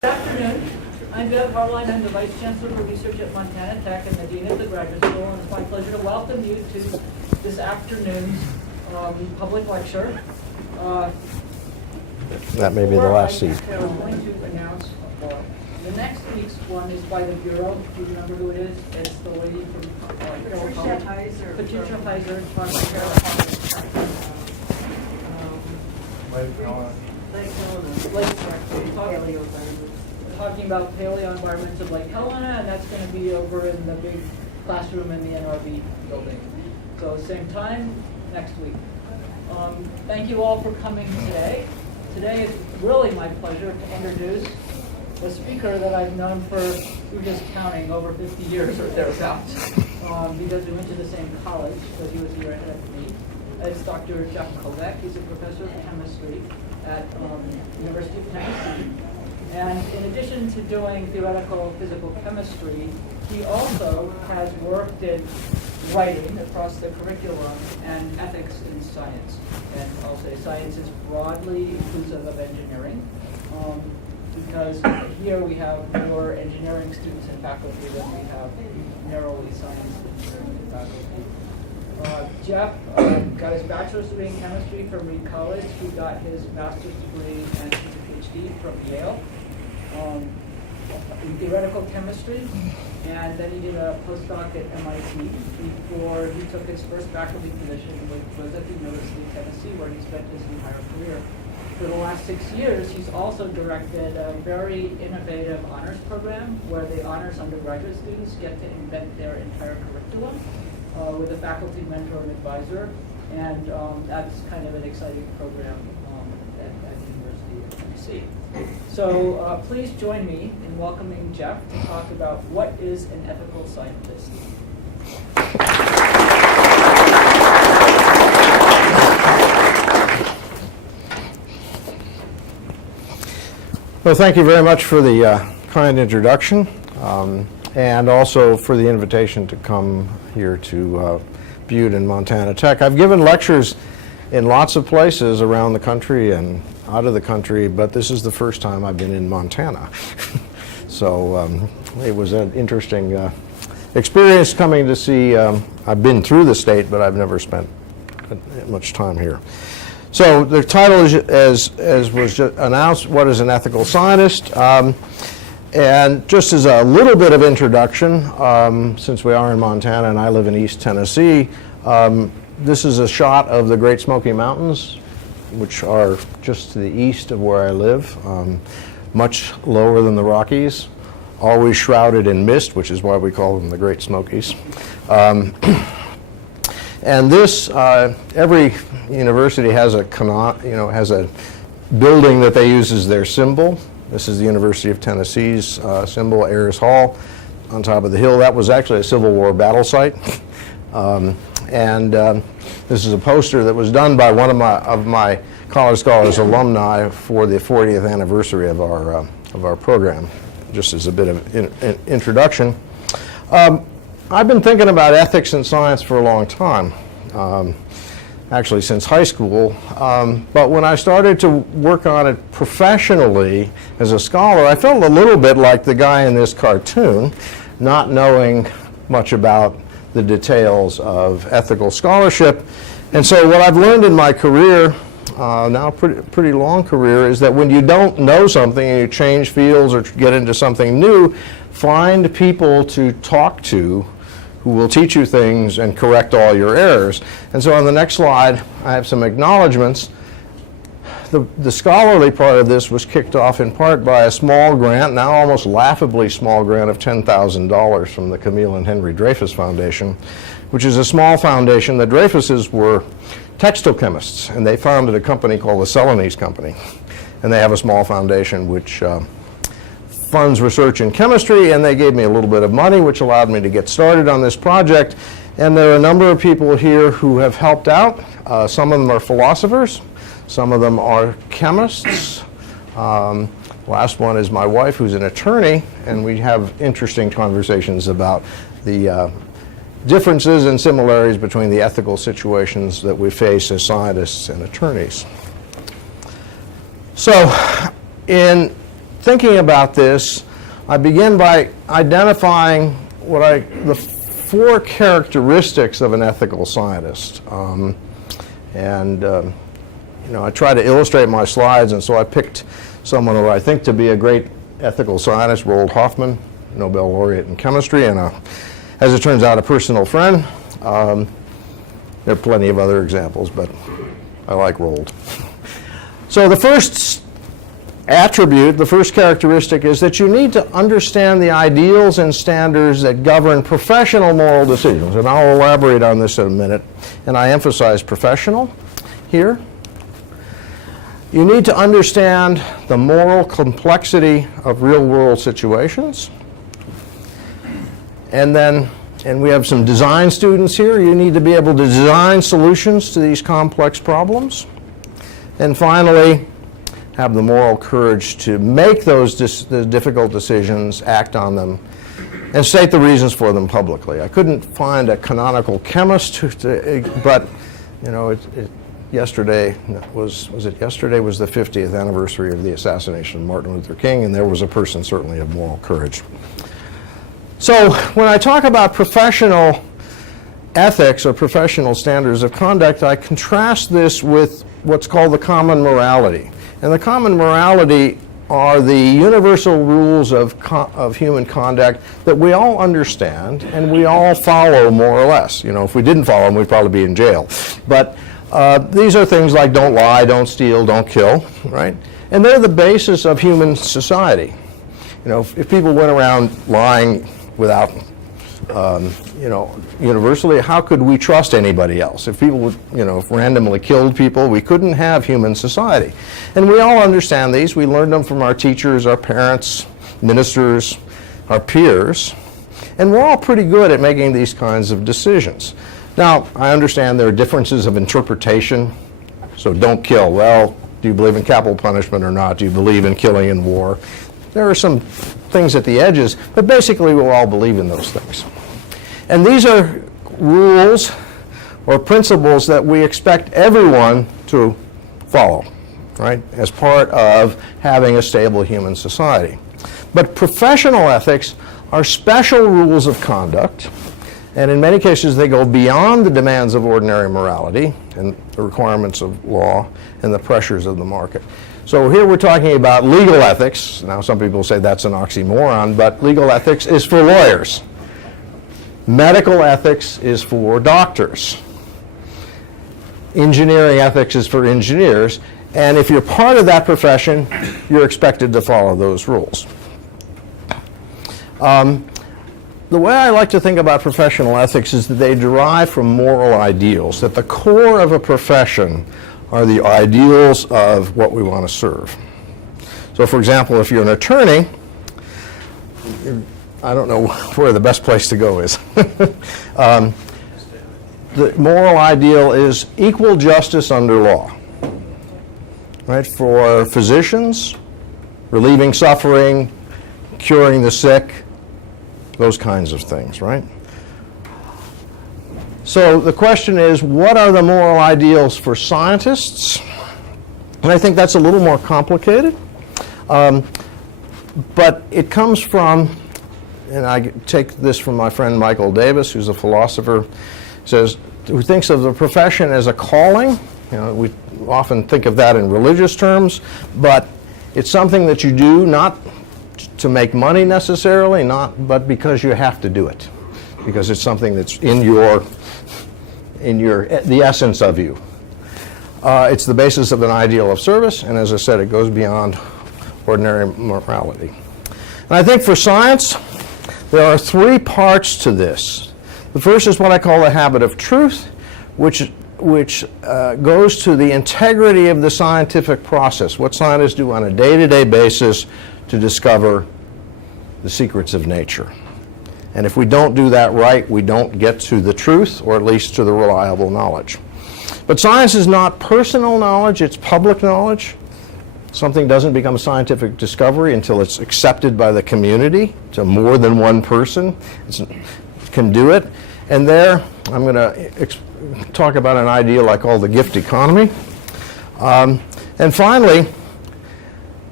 Good afternoon. I'm Bev Harline. I'm the Vice Chancellor for Research at Montana Tech and the Dean of the Graduate School, and it's my pleasure to welcome you to this afternoon's public lecture. That may be the last seat. I was going to announce the next week's one is by the Bureau. Do you remember who it is? It's the lady from Patricia Heiser. Patricia Heiser. Talking about paleo-environments of Lake Helena, and that's going to be over in the big classroom in the NRV building. So same time, next week. Thank you all for coming today. Today is really my pleasure to introduce a speaker that I've known for, we're just counting, over 50 years or thereabouts, because we went to the same college, so he was here ahead of me. It's Dr. Jeff Kovac. He's a professor of chemistry at University of Tennessee. And in addition to doing theoretical physical chemistry, he also has worked in writing across the curriculum and ethics in science. And I'll say science is broadly inclusive of engineering, because here we have more engineering students and faculty than we have narrowly science engineering faculty. Jeff got his bachelor's degree in chemistry from Reed College. He got his master's degree and PhD from Yale in theoretical chemistry, and then he did a postdoc at MIT before he took his first faculty position, which was at the University of Tennessee, where he spent his entire career. For the last 6 years, he's also directed a very innovative honors program where the honors undergraduate students get to invent their entire curriculum with a faculty mentor and advisor, and that's kind of an exciting program at the University of Tennessee. So please join me in welcoming Jeff to talk about what is an ethical scientist. Well, thank you very much for the kind introduction, and also for the invitation to come here to Butte and Montana Tech. I've given lectures in lots of places around the country and out of the country, but this is the first time I've been in Montana. So it was an interesting experience coming to see. I've been through the state, but I've never spent much time here. So the title is, as was just announced, What is an Ethical Scientist? And just as a little bit of introduction, since we are in Montana and I live in East Tennessee, this is a shot of the Great Smoky Mountains, which are just to the east of where I live, much lower than the Rockies, always shrouded in mist, which is why we call them the Great Smokies. And this, every university has a building that they use as their symbol. This is the University of Tennessee's symbol, Ayers Hall, on top of the hill. That was actually a Civil War battle site. This is a poster that was done by one of my College Scholars alumni for the 40th anniversary of our program, just as a bit of introduction. I've been thinking about ethics in science for a long time, actually since high school, but when I started to work on it professionally as a scholar, I felt a little bit like the guy in this cartoon, not knowing much about the details of ethical scholarship. And so what I've learned in my career, now pretty long career, is that when you don't know something and you change fields or get into something new, find people to talk to who will teach you things and correct all your errors. And so on the next slide, I have some acknowledgments. The scholarly part of this was kicked off in part by a small grant, now almost laughably small grant of $10,000 from the Camille and Henry Dreyfus Foundation, which is a small foundation. The Dreyfuses were textile chemists, and they founded a company called the Celanese Company. And they have a small foundation which funds research in chemistry, and they gave me a little bit of money, which allowed me to get started on this project. And there are a number of people here who have helped out. Some of them are philosophers. Some of them are chemists. Last one is my wife, who's an attorney, and we have interesting conversations about the differences and similarities between the ethical situations that we face as scientists and attorneys. So in thinking about this, I begin by identifying the 4 characteristics of an ethical scientist. I try to illustrate my slides, and so I picked someone who I think to be a great ethical scientist, Roald Hoffman, Nobel laureate in chemistry, and as it turns out, a personal friend. There are plenty of other examples, but I like Roald. So the first attribute, the first characteristic, is that you need to understand the ideals and standards that govern professional moral decisions. And I'll elaborate on this in a minute. And I emphasize professional here. You need to understand the moral complexity of real-world situations. And we have some design students here. You need to be able to design solutions to these complex problems. And finally, have the moral courage to make those difficult decisions, act on them, and state the reasons for them publicly. I couldn't find a canonical chemist, but yesterday was the 50th anniversary of the assassination of Martin Luther King, and there was a person certainly of moral courage. So when I talk about professional ethics or professional standards of conduct, I contrast this with what's called the common morality. And the common morality are the universal rules of human conduct that we all understand and we all follow more or less. If we didn't follow them, we'd probably be in jail. But these are things like don't lie, don't steal, don't kill, right? And they're the basis of human society. If people went around lying without, universally, how could we trust anybody else? If people, randomly killed people, we couldn't have human society. And we all understand these. We learned them from our teachers, our parents, ministers, our peers. And we're all pretty good at making these kinds of decisions. Now, I understand there are differences of interpretation. So don't kill. Well, do you believe in capital punishment or not? Do you believe in killing in war? There are some things at the edges, but basically we all believe in those things. And these are rules or principles that we expect everyone to follow, right, as part of having a stable human society. But professional ethics are special rules of conduct, and in many cases they go beyond the demands of ordinary morality and the requirements of law and the pressures of the market. So here we're talking about legal ethics. Now some people say that's an oxymoron, but legal ethics is for lawyers. Medical ethics is for doctors. Engineering ethics is for engineers. And if you're part of that profession, you're expected to follow those rules. The way I like to think about professional ethics is that they derive from moral ideals, that the core of a profession are the ideals of what we want to serve. So for example, if you're an attorney, I don't know where the best place to go is. The moral ideal is equal justice under law, right? For physicians, relieving suffering, curing the sick, those kinds of things, right? So the question is, what are the moral ideals for scientists? And I think that's a little more complicated. But it comes from, and I take this from my friend Michael Davis, who's a philosopher, who thinks of the profession as a calling. We often think of that in religious terms, but it's something that you do not to make money necessarily, but because you have to do it, because it's something that's in the essence of you. It's the basis of an ideal of service, and as I said, it goes beyond ordinary morality. And I think for science, there are three parts to this. The first is what I call the habit of truth, which goes to the integrity of the scientific process, what scientists do on a day-to-day basis to discover the secrets of nature. And if we don't do that right, we don't get to the truth, or at least to the reliable knowledge. But science is not personal knowledge, it's public knowledge. Something doesn't become a scientific discovery until it's accepted by the community, to more than one person can do it. And there, I'm going to talk about an idea I call the gift economy. And finally,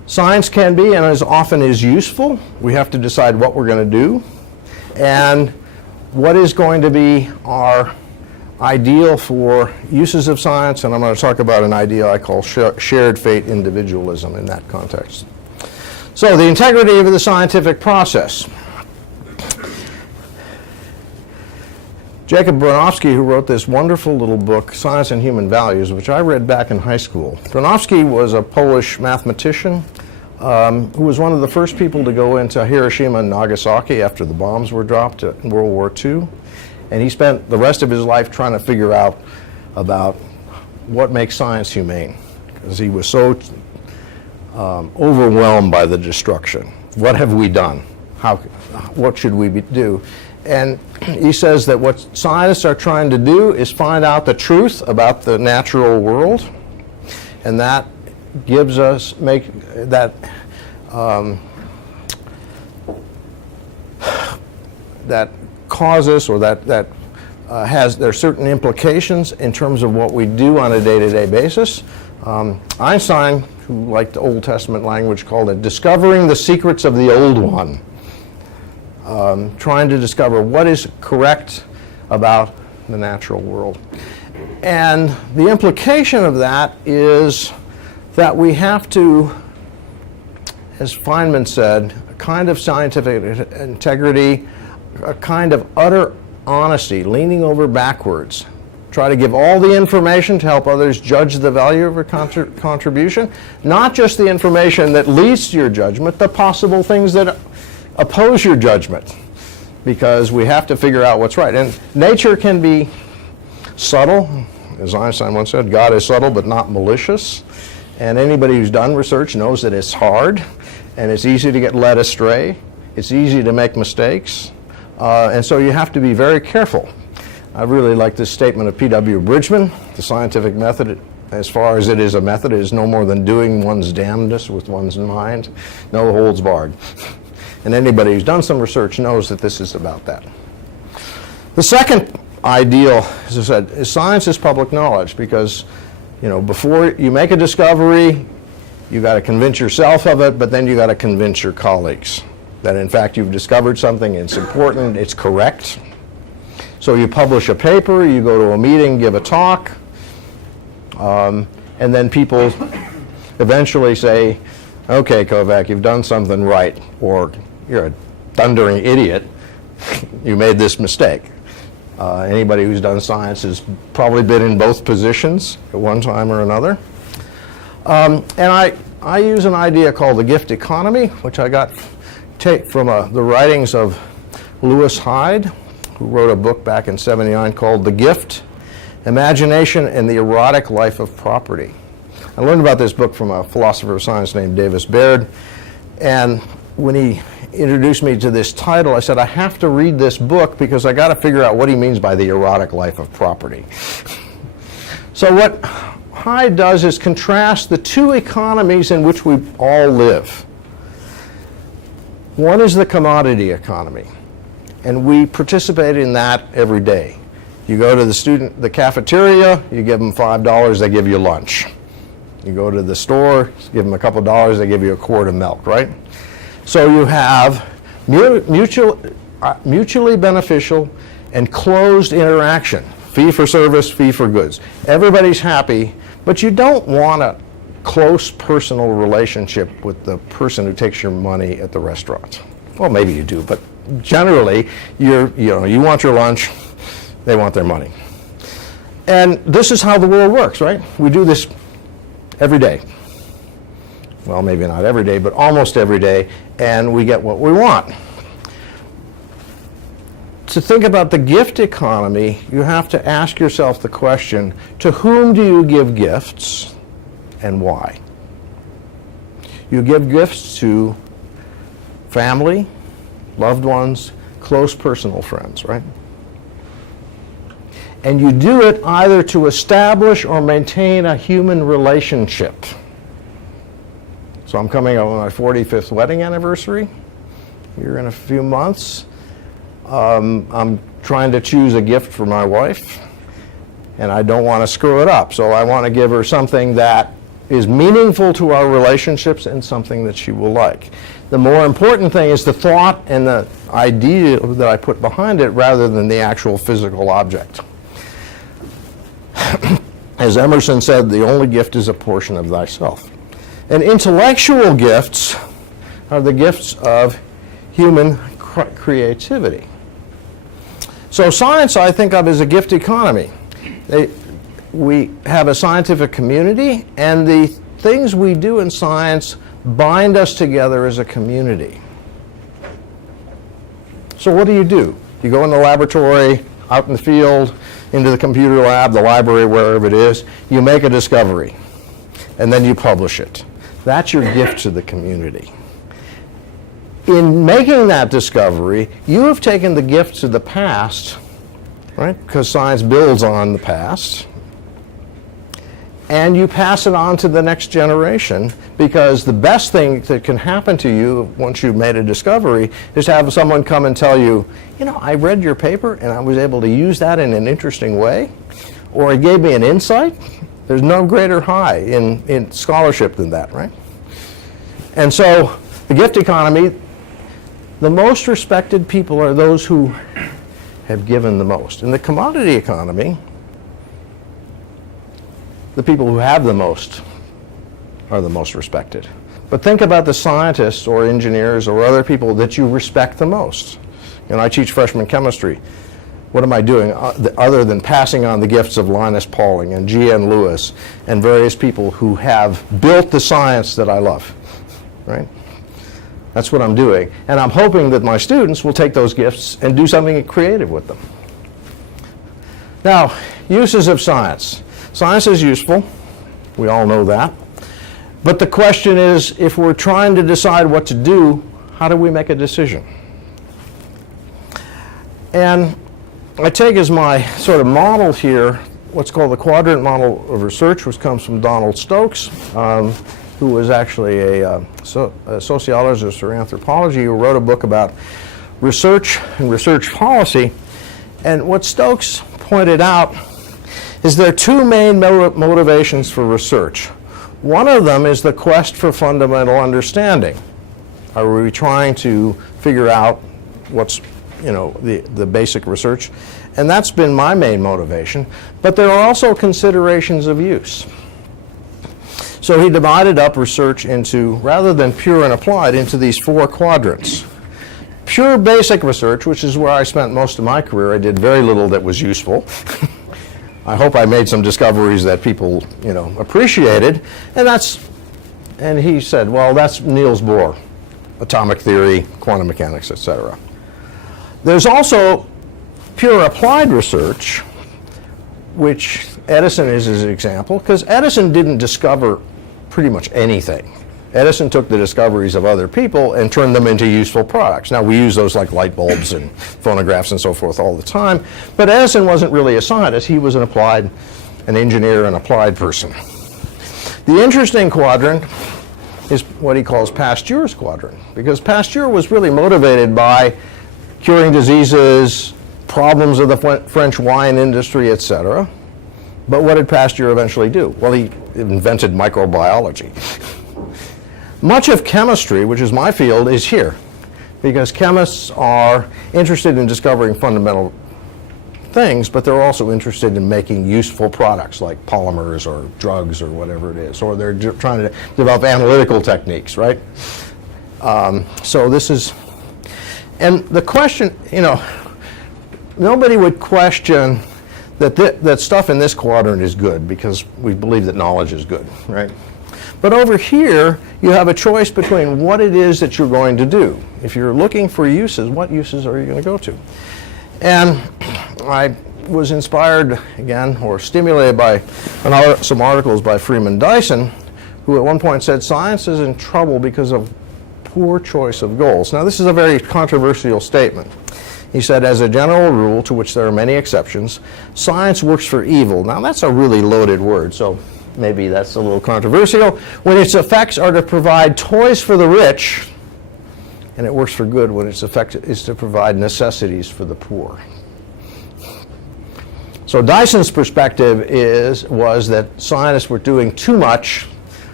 Science can be and as often is useful. We have to decide what we're going to do and what is going to be our ideal for uses of science, and I'm going to talk about an ideal I call shared fate individualism in that context. So the integrity of the scientific process. Jacob Bronowski, who wrote this wonderful little book, Science and Human Values, which I read back in high school. Bronowski was a Polish mathematician who was one of the first people to go into Hiroshima and Nagasaki after the bombs were dropped in World War II. And he spent the rest of his life trying to figure out about what makes science humane, because he was so overwhelmed by the destruction. What have we done? What should we do? And he says that what scientists are trying to do is find out the truth about the natural world, and that gives us, that causes, or that there are certain implications in terms of what we do on a day-to-day basis. Einstein, who liked the Old Testament language, called it discovering the secrets of the old one. Trying to discover what is correct about the natural world. And the implication of that is that we have to, as Feynman said, a kind of scientific integrity, a kind of utter honesty, leaning over backwards. Try to give all the information to help others judge the value of a contribution, not just the information that leads to your judgment, the possible things that oppose your judgment, because we have to figure out what's right. And nature can be subtle. As Einstein once said, God is subtle but not malicious. And anybody who's done research knows that it's hard, and it's easy to get led astray. It's easy to make mistakes. And so you have to be very careful. I really like this statement of P.W. Bridgman: the scientific method, as far as it is a method, is no more than doing one's damnedest with one's mind. No holds barred. And anybody who's done some research knows that this is about that. The second ideal, as I said, is science is public knowledge, because, before you make a discovery, you got to convince yourself of it, but then you got to convince your colleagues that in fact you've discovered something, it's important, it's correct. So you publish a paper, you go to a meeting, give a talk, and then people eventually say, okay, Kovac, you've done something right, or you're a thundering idiot, you made this mistake. Anybody who's done science has probably been in both positions at one time or another. And I use an idea called the gift economy, which I got from the writings of Lewis Hyde, who wrote a book back in '79 called The Gift, Imagination and the Erotic Life of Property. I learned about this book from a philosopher of science named Davis Baird, and when he introduced me to this title, I said, I have to read this book because I got to figure out what he means by the erotic life of property. So what Hyde does is contrast the two economies in which we all live. One is the commodity economy, and we participate in that every day. You go to the cafeteria, you give them $5, they give you lunch. You go to the store, give them a couple dollars, they give you a quart of milk, right? So you have mutually beneficial and closed interaction, fee for service, fee for goods. Everybody's happy, but you don't want a close personal relationship with the person who takes your money at the restaurant. Well, maybe you do, but generally, you want your lunch, they want their money. And this is how the world works, right? We do this every day. Well, maybe not every day, but almost every day, and we get what we want. To think about the gift economy, you have to ask yourself the question, to whom do you give gifts and why? You give gifts to family, loved ones, close personal friends, right? And you do it either to establish or maintain a human relationship. So I'm coming up on my 45th wedding anniversary here in a few months. I'm trying to choose a gift for my wife, and I don't want to screw it up. So I want to give her something that is meaningful to our relationships and something that she will like. The more important thing is the thought and the idea that I put behind it rather than the actual physical object. As Emerson said, the only gift is a portion of thyself. And intellectual gifts are the gifts of human creativity. So science I think of as a gift economy. We have a scientific community, and the things we do in science bind us together as a community. So what do? You go in the laboratory, out in the field, into the computer lab, the library, wherever it is, you make a discovery, and then you publish it. That's your gift to the community. In making that discovery, you have taken the gifts of the past, right? Because science builds on the past, and you pass it on to the next generation, because the best thing that can happen to you once you've made a discovery is to have someone come and tell you, you know, I read your paper and I was able to use that in an interesting way, or it gave me an insight. There's no greater high in scholarship than that, right? And so the gift economy, the most respected people are those who have given the most. In the commodity economy, the people who have the most are the most respected. But think about the scientists or engineers or other people that you respect the most. You know, I teach freshman chemistry. What am I doing other than passing on the gifts of Linus Pauling and G.N. Lewis and various people who have built the science that I love, right? That's what I'm doing. And I'm hoping that my students will take those gifts and do something creative with them. Now, uses of science. Science is useful. We all know that. But the question is, if we're trying to decide what to do, how do we make a decision? And I take as my sort of model here what's called the Quadrant model of research, which comes from Donald Stokes, who was actually a sociologist or anthropology who wrote a book about research and research policy. And what Stokes pointed out is there are two main motivations for research. One of them is the quest for fundamental understanding. Are we trying to figure out what's, you know, the basic research? And that's been my main motivation. But there are also considerations of use. So he divided up research into, rather than pure and applied, into these four quadrants. Pure basic research, which is where I spent most of my career. I did very little that was useful. I hope I made some discoveries that people, you know, appreciated. And he said, well, that's Niels Bohr, atomic theory, quantum mechanics, etc. There's also pure applied research, which Edison is his example, because Edison didn't discover pretty much anything. Edison took the discoveries of other people and turned them into useful products. Now, we use those like light bulbs and phonographs and so forth all the time, but Edison wasn't really a scientist. He was an engineer, an applied person. The interesting quadrant is what he calls Pasteur's quadrant, because Pasteur was really motivated by curing diseases, problems of the French wine industry, etc. But what did Pasteur eventually do? Well, he invented microbiology. Much of chemistry, which is my field, is here, because chemists are interested in discovering fundamental things, but they're also interested in making useful products like polymers or drugs or whatever it is, or they're trying to develop analytical techniques, right? So this is, and the question, you know, nobody would question that stuff in this quadrant is good because we believe that knowledge is good, right? But over here, you have a choice between what it is that you're going to do. If you're looking for uses, what uses are you going to go to? And I was inspired, again, or stimulated by some articles by Freeman Dyson, who at one point said science is in trouble because of poor choice of goals. Now, this is a very controversial statement. He said, as a general rule, to which there are many exceptions, science works for evil. Now, that's a really loaded word, so maybe that's a little controversial. When its effects are to provide toys for the rich, and it works for good when its effect is to provide necessities for the poor. So Dyson's perspective was that scientists were doing too much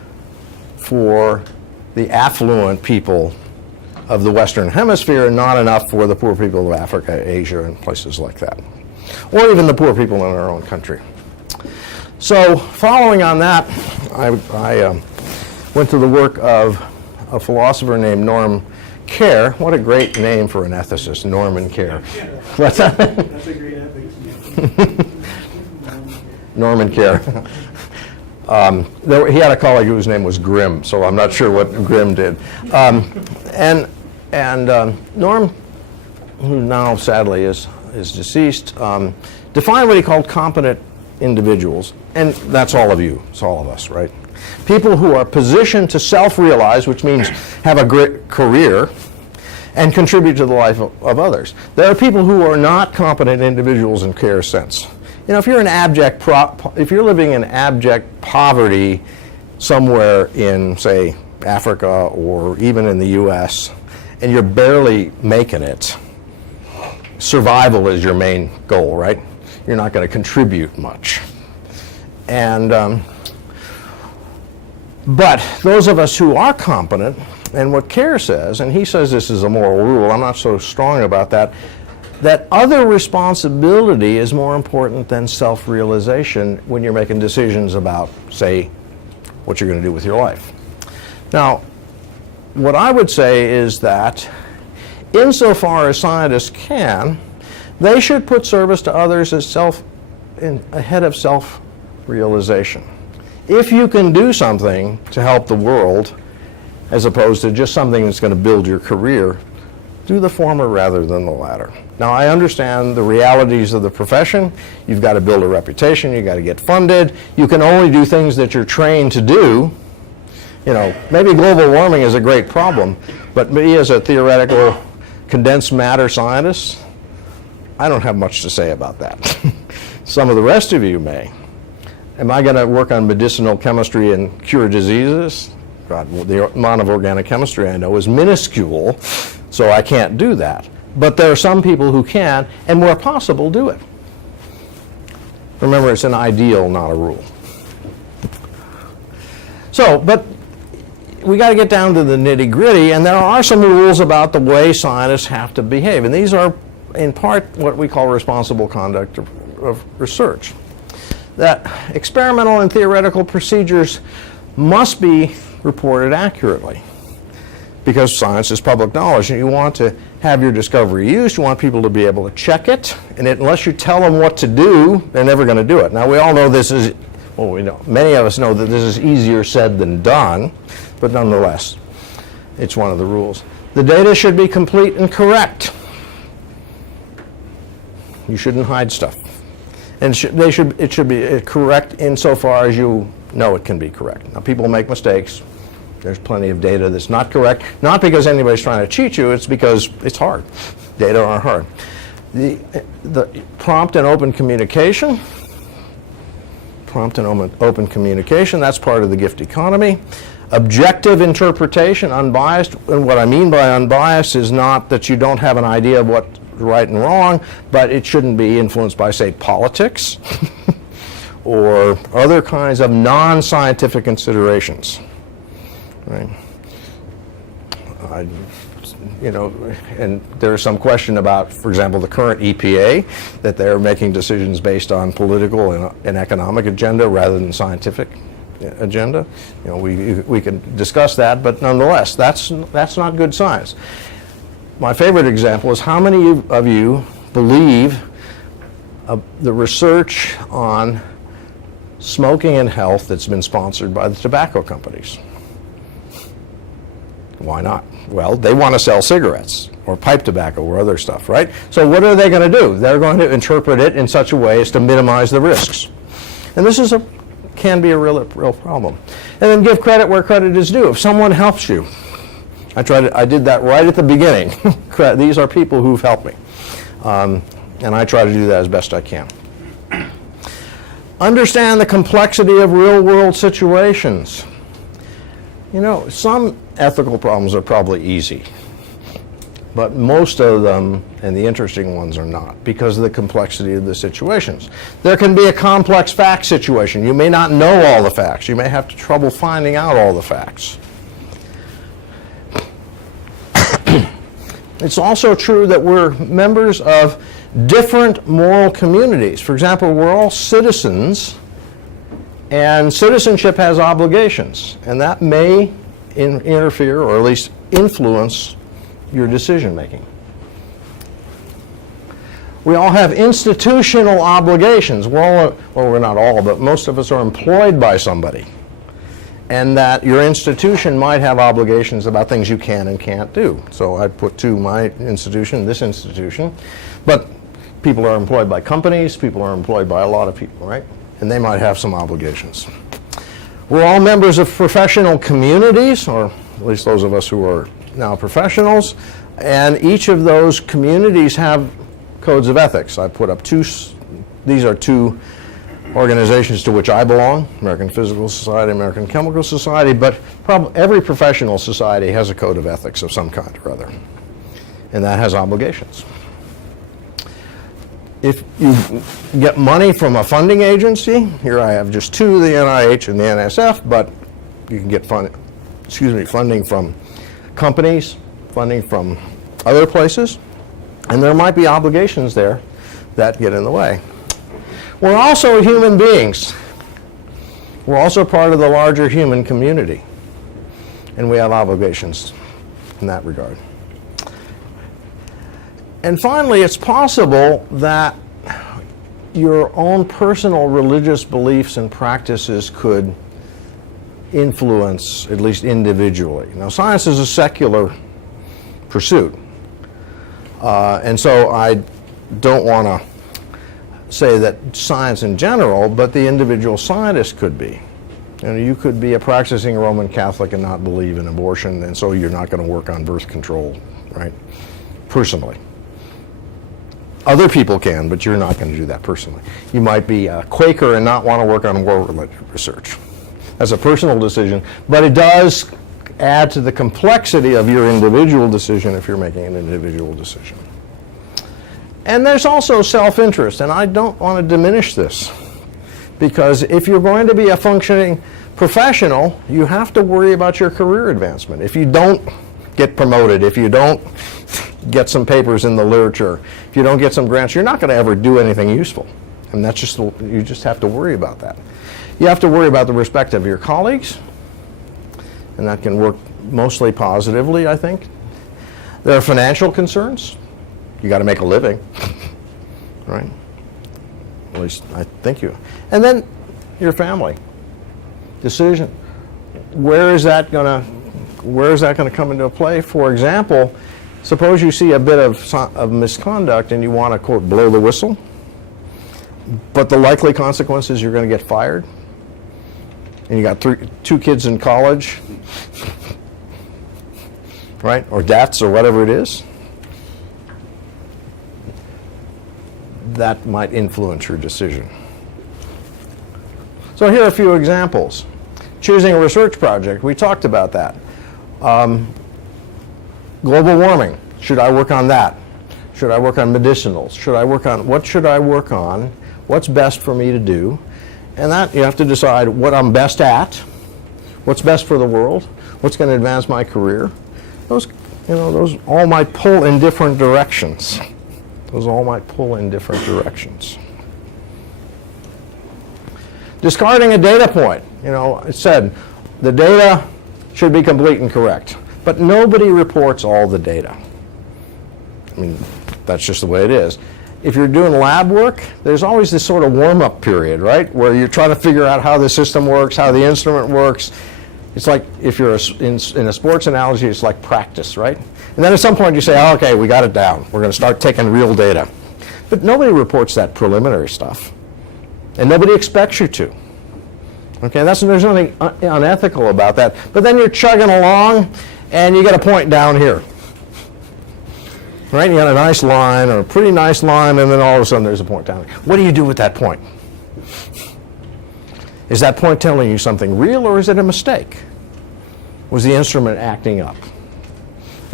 for the affluent people of the Western Hemisphere and not enough for the poor people of Africa, Asia, and places like that, or even the poor people in our own country. So following on that, I went to the work of a philosopher named Norm Kerr. What a great name for an ethicist, Norman Kerr. What's that? That's a great ethics. Norman Kerr. He had a colleague whose name was Grimm, so I'm not sure what Grimm did. Norm, who now sadly is deceased, defined what he called competent individuals, and that's all of you, it's all of us, right? People who are positioned to self-realize, which means have a great career, and contribute to the life of others. There are people who are not competent individuals in Kerr's sense. You know, if you're if you're living in abject poverty somewhere in, say, Africa or even in the U.S., and you're barely making it, survival is your main goal, right? You're not going to contribute much. And but those of us who are competent, and what Kerr says, and he says this is a moral rule, I'm not so strong about that, that other responsibility is more important than self-realization when you're making decisions about, say, what you're going to do with your life. Now, what I would say is that insofar as scientists can, they should put service to others as ahead of self-realization. If you can do something to help the world, as opposed to just something that's going to build your career, do the former rather than the latter. Now, I understand the realities of the profession. You've got to build a reputation. You've got to get funded. You can only do things that you're trained to do. You know, maybe global warming is a great problem, but me as a theoretical condensed matter scientist, I don't have much to say about that. Some of the rest of you may. Am I going to work on medicinal chemistry and cure diseases? God, the amount of organic chemistry I know is minuscule, so I can't do that. But there are some people who can, and where possible, do it. Remember, it's an ideal, not a rule. So, but we got to get down to the nitty-gritty, and there are some rules about the way scientists have to behave, and these are, in part, what we call responsible conduct of research. That experimental and theoretical procedures must be reported accurately, because science is public knowledge, and you want to have your discovery used. You want people to be able to check it, and unless you tell them what to do, they're never going to do it. Now, we all know this is, well, we know, many of us know that this is easier said than done, but nonetheless, it's one of the rules. The data should be complete and correct. You shouldn't hide stuff. And it should be correct insofar as you know it can be correct. Now, people make mistakes. There's plenty of data that's not correct, not because anybody's trying to cheat you, it's because it's hard. Data are hard. The prompt and open communication, that's part of the gift economy. Objective interpretation, unbiased, and what I mean by unbiased is not that you don't have an idea of what's right and wrong, but it shouldn't be influenced by, say, politics or other kinds of non-scientific considerations. Right? You know, and there's some question about, for example, the current EPA, that they're making decisions based on political and economic agenda rather than scientific agenda. You know, we can discuss that, but nonetheless, that's not good science. My favorite example is how many of you believe the research on smoking and health that's been sponsored by the tobacco companies? Why not? Well, they want to sell cigarettes or pipe tobacco or other stuff, right? So what are they going to do? They're going to interpret it in such a way as to minimize the risks. And this can be a real problem. And then give credit where credit is due. If someone helps you, I did that right at the beginning. These are people who've helped me. And I try to do that as best I can. Understand the complexity of real-world situations. You know, some ethical problems are probably easy. but most of them, and the interesting ones, are not, because of the complexity of the situations. There can be a complex fact situation. You may not know all the facts. You may have trouble finding out all the facts. It's also true that we're members of different moral communities. For example, we're all citizens, and citizenship has obligations, and that may interfere, or at least influence, your decision making. We all have institutional obligations. Well, we're not all, but most of us are employed by somebody. And that your institution might have obligations about things you can and can't do. So I put to my institution, this institution, but people are employed by companies, people are employed by a lot of people, right? And they might have some obligations. We're all members of professional communities, or at least those of us who are now professionals, and each of those communities have codes of ethics. I put up these are two organizations to which I belong, American Physical Society, American Chemical Society, but probably every professional society has a code of ethics of some kind or other, and that has obligations. If you get money from a funding agency, here I have just two, the NIH and the NSF, but you can get funding from companies, funding from other places, and there might be obligations there that get in the way. We're also human beings. We're also part of the larger human community, and we have obligations in that regard. And finally, it's possible that your own personal religious beliefs and practices could influence, at least individually. Now, science is a secular pursuit, and so I don't want to say that science in general, but the individual scientist could be. You could be a practicing Roman Catholic and not believe in abortion, and so you're not going to work on birth control, right? Personally. Other people can, but you're not going to do that personally. You might be a Quaker and not want to work on war-related research. That's a personal decision, but it does add to the complexity of your individual decision if you're making an individual decision. And there's also self-interest, and I don't want to diminish this, because if you're going to be a functioning professional, you have to worry about your career advancement. If you don't get promoted, if you don't get some papers in the literature, if you don't get some grants, you're not going to ever do anything useful. And that's just, you just have to worry about that. You have to worry about the respect of your colleagues, and that can work mostly positively, I think. There are financial concerns. You got to make a living, right? At least I think you. And then your family decision. Where is that going to come into play? For example, suppose you see a bit of misconduct and you want to, quote, blow the whistle, but the likely consequence is you're going to get fired, and you got two kids in college, right, or debts or whatever it is. That might influence your decision. So here are a few examples. Choosing a research project, we talked about that. Global warming, should I work on that? Should I work on medicinals? What should I work on? What's best for me to do? And that you have to decide what I'm best at, what's best for the world, what's going to advance my career. Those all might pull in different directions. Discarding a data point. It said the data should be complete and correct, but nobody reports all the data. I mean, that's just the way it is. If you're doing lab work, there's always this sort of warm-up period, right, where you're trying to figure out how the system works, how the instrument works. It's like, if you're in a sports analogy, it's like practice, right? And then at some point you say, oh, okay, we got it down. We're going to start taking real data. But nobody reports that preliminary stuff. And nobody expects you to. Okay, there's nothing unethical about that. But then you're chugging along, and you get a point down here. Right? You got a nice line, or a pretty nice line, and then all of a sudden there's a point down here. What do you do with that point? Is that point telling you something real, or is it a mistake? Was the instrument acting up?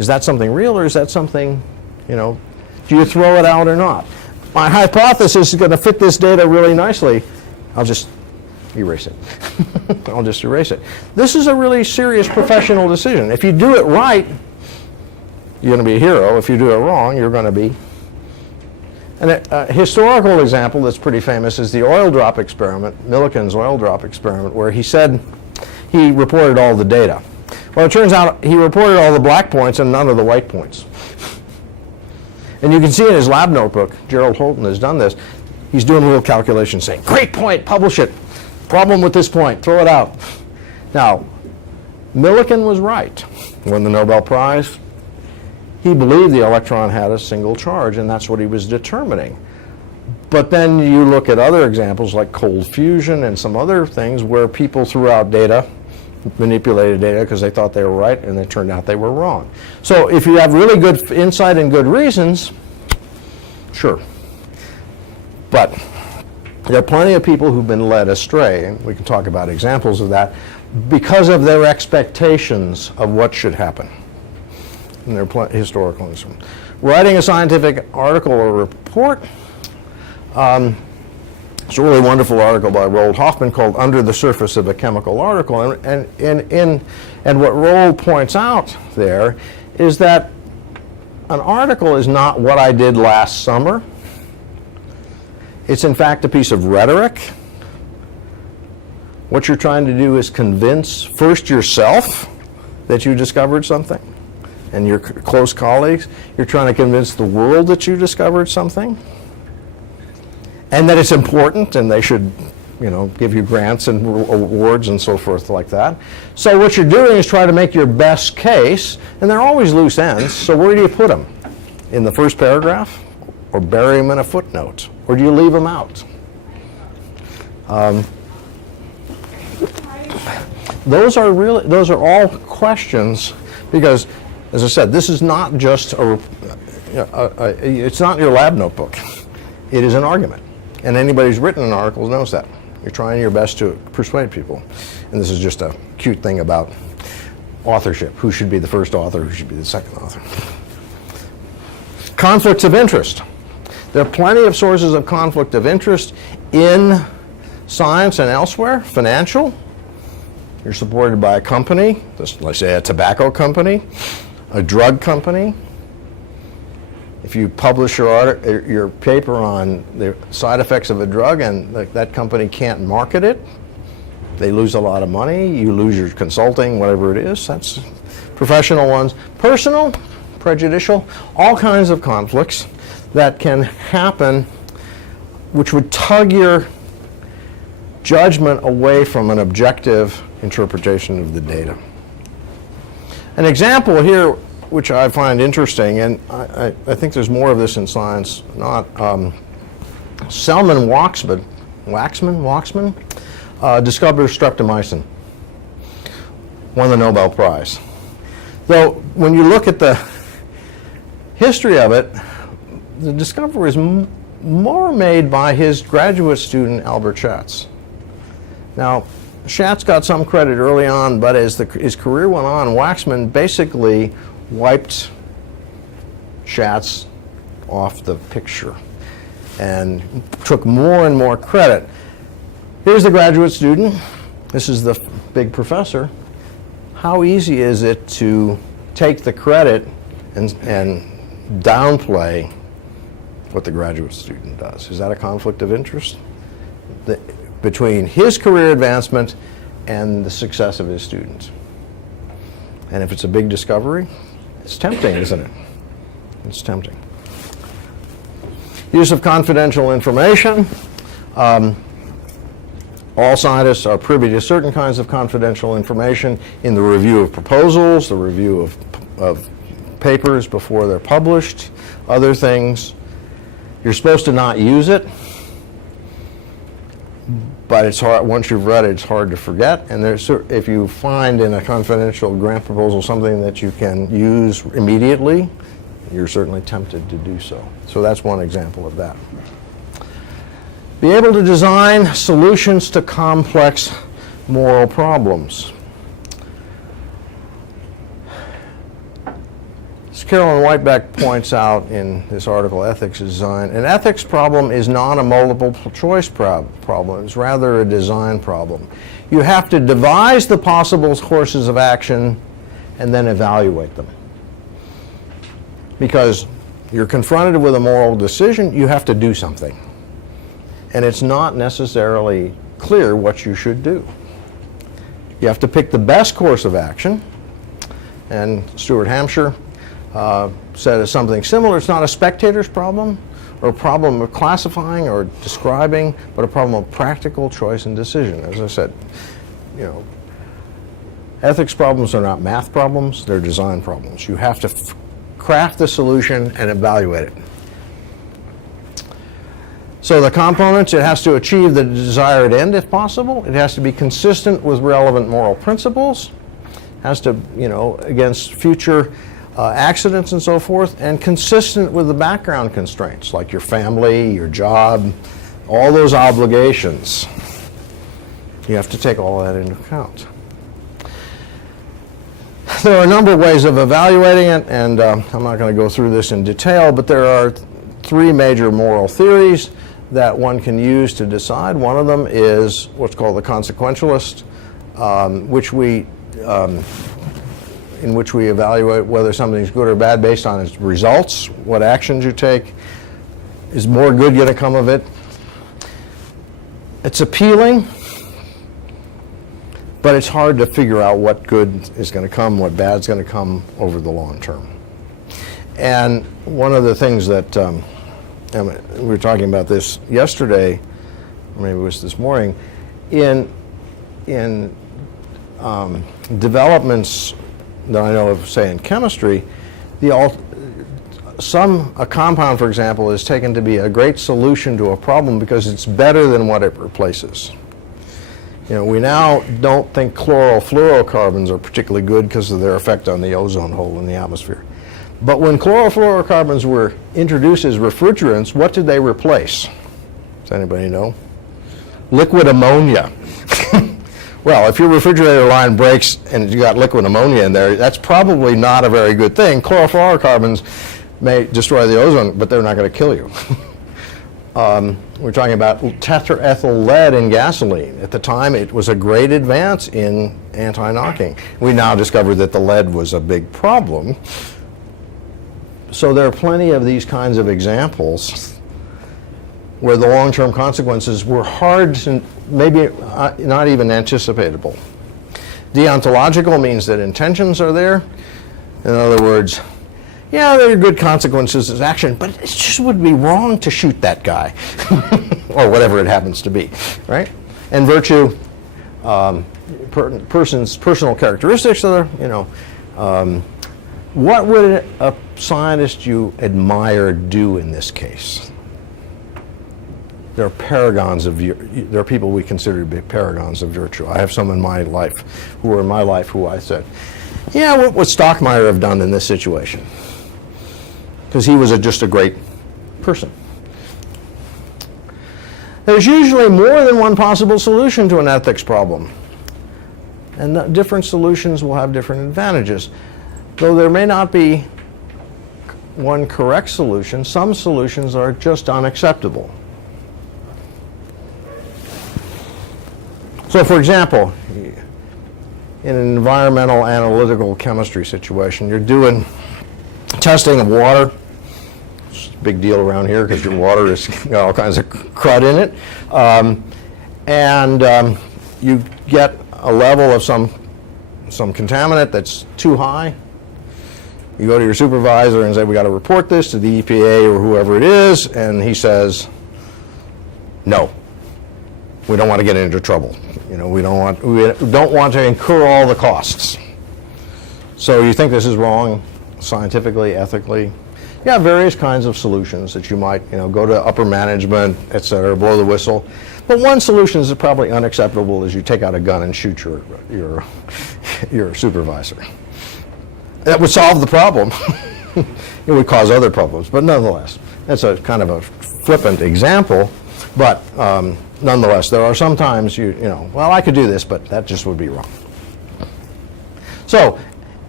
Is that something real, or is that something, do you throw it out or not? My hypothesis is going to fit this data really nicely. I'll just erase it. I'll just erase it. This is a really serious professional decision. If you do it right, you're going to be a hero. If you do it wrong, you're going to be. And a historical example that's pretty famous is the oil drop experiment, Millikan's oil drop experiment, where he said he reported all the data. Well, it turns out he reported all the black points and none of the white points. And you can see in his lab notebook, Gerald Holton has done this, he's doing a little calculation saying, great point, publish it. Problem with this point, throw it out. Now, Millikan was right. Won the Nobel Prize. He believed the electron had a single charge, and that's what he was determining. But then you look at other examples like cold fusion and some other things where people threw out data, manipulated data because they thought they were right, and it turned out they were wrong. So if you have really good insight and good reasons, sure. But there are plenty of people who've been led astray, and we can talk about examples of that, because of their expectations of what should happen. And there are historical instruments. Writing a scientific article or report, it's a really wonderful article by Roald Hoffman called Under the Surface of a Chemical Article. And what Roald points out there is that an article is not what I did last summer. It's in fact a piece of rhetoric. What you're trying to do is convince first yourself that you discovered something, and your close colleagues. You're trying to convince the world that you discovered something, and that it's important, and they should, give you grants and awards and so forth like that. So what you're doing is try to make your best case, and there are always loose ends. So where do you put them? In the first paragraph, or bury them in a footnote, or do you leave them out? Those are all questions, because, as I said, this is not just it's not your lab notebook. It is an argument. And anybody who's written an article knows that. You're trying your best to persuade people. And this is just a cute thing about authorship. Who should be the first author? Who should be the second author? Conflicts of interest. There are plenty of sources of conflict of interest in science and elsewhere. Financial. You're supported by a company, let's say a tobacco company, a drug company. If you publish your paper on the side effects of a drug and that company can't market it, they lose a lot of money, you lose your consulting, whatever it is. That's professional ones. Personal, prejudicial, all kinds of conflicts that can happen which would tug your judgment away from an objective interpretation of the data. An example here, which I find interesting, and I think there's more of this in science, not Selman Waxman discovered streptomycin, won the Nobel Prize. Though when you look at the history of it, the discovery is more made by his graduate student Albert Schatz. Now, Schatz got some credit early on, but as his career went on, Waxman basically wiped Schatz off the picture and took more and more credit. Here's the graduate student. This is the big professor. How easy is it to take the credit and downplay what the graduate student does? Is that a conflict of interest? Between his career advancement and the success of his students. And if it's a big discovery, it's tempting, isn't it? It's tempting. Use of confidential information. All scientists are privy to certain kinds of confidential information in the review of proposals, the review of papers before they're published, other things. You're supposed to not use it. But it's hard, once you've read it, it's hard to forget. And if you find in a confidential grant proposal something that you can use immediately, you're certainly tempted to do so. So that's one example of that. Be able to design solutions to complex moral problems. Carolyn Whitebeck points out in this article, Ethics Design, an ethics problem is not a multiple choice problem. It's rather a design problem. You have to devise the possible courses of action and then evaluate them. Because you're confronted with a moral decision, you have to do something. And it's not necessarily clear what you should do. You have to pick the best course of action. And Stuart Hampshire said something similar. It's not a spectator's problem or a problem of classifying or describing, but a problem of practical choice and decision. As I said, you know, ethics problems are not math problems, they're design problems. You have to craft the solution and evaluate it. So the components, it has to achieve the desired end if possible. It has to be consistent with relevant moral principles. Has to, you know, against future accidents and so forth, and consistent with the background constraints, like your family, your job, all those obligations. You have to take all that into account. There are a number of ways of evaluating it, and I'm not going to go through this in detail, but there are three major moral theories that one can use to decide. One of them is what's called the Consequentialist, in which we evaluate whether something's good or bad based on its results, what actions you take. Is more good going to come of it? It's appealing, but it's hard to figure out what good is going to come, what bad's going to come over the long term. And one of the things that, we were talking about this yesterday, or maybe it was this morning, in developments that I know of, say, in chemistry, a compound, for example, is taken to be a great solution to a problem because it's better than what it replaces. You know, we now don't think chlorofluorocarbons are particularly good because of their effect on the ozone hole in the atmosphere. But when chlorofluorocarbons were introduced as refrigerants, what did they replace? Does anybody know? Liquid ammonia. Well, if your refrigerator line breaks and you got liquid ammonia in there, that's probably not a very good thing. Chlorofluorocarbons may destroy the ozone, but they're not going to kill you. We're talking about tetraethyl lead in gasoline. At the time, it was a great advance in anti-knocking. We now discovered that the lead was a big problem. So there are plenty of these kinds of examples where the long-term consequences were hard to, maybe not even anticipatable. Deontological means that intentions are there. In other words, yeah, there are good consequences of action, but it just would be wrong to shoot that guy, or whatever it happens to be, right? And virtue, person's personal characteristics are, you know, what would a scientist you admire do in this case? There are paragons of there are people we consider to be paragons of virtue. I have some in my life who I said, yeah, what would Stockmeyer have done in this situation? Because he was just a great person. There's usually more than one possible solution to an ethics problem. And different solutions will have different advantages. Though there may not be one correct solution, some solutions are just unacceptable. So, for example, in an environmental analytical chemistry situation, you're doing testing of water. It's a big deal around here because your water has got all kinds of crud in it. And you get a level of some contaminant that's too high. You go to your supervisor and say, we got to report this to the EPA or whoever it is, and he says, no, we don't want to get into trouble. You know, we don't want to incur all the costs. So you think this is wrong scientifically, ethically? You have various kinds of solutions that you might, you know, go to upper management, et cetera, blow the whistle. But one solution is probably unacceptable is you take out a gun and shoot your supervisor. That would solve the problem. It would cause other problems, but nonetheless, that's a kind of a flippant example. But nonetheless, there are some times you know, well, I could do this, but that just would be wrong. So,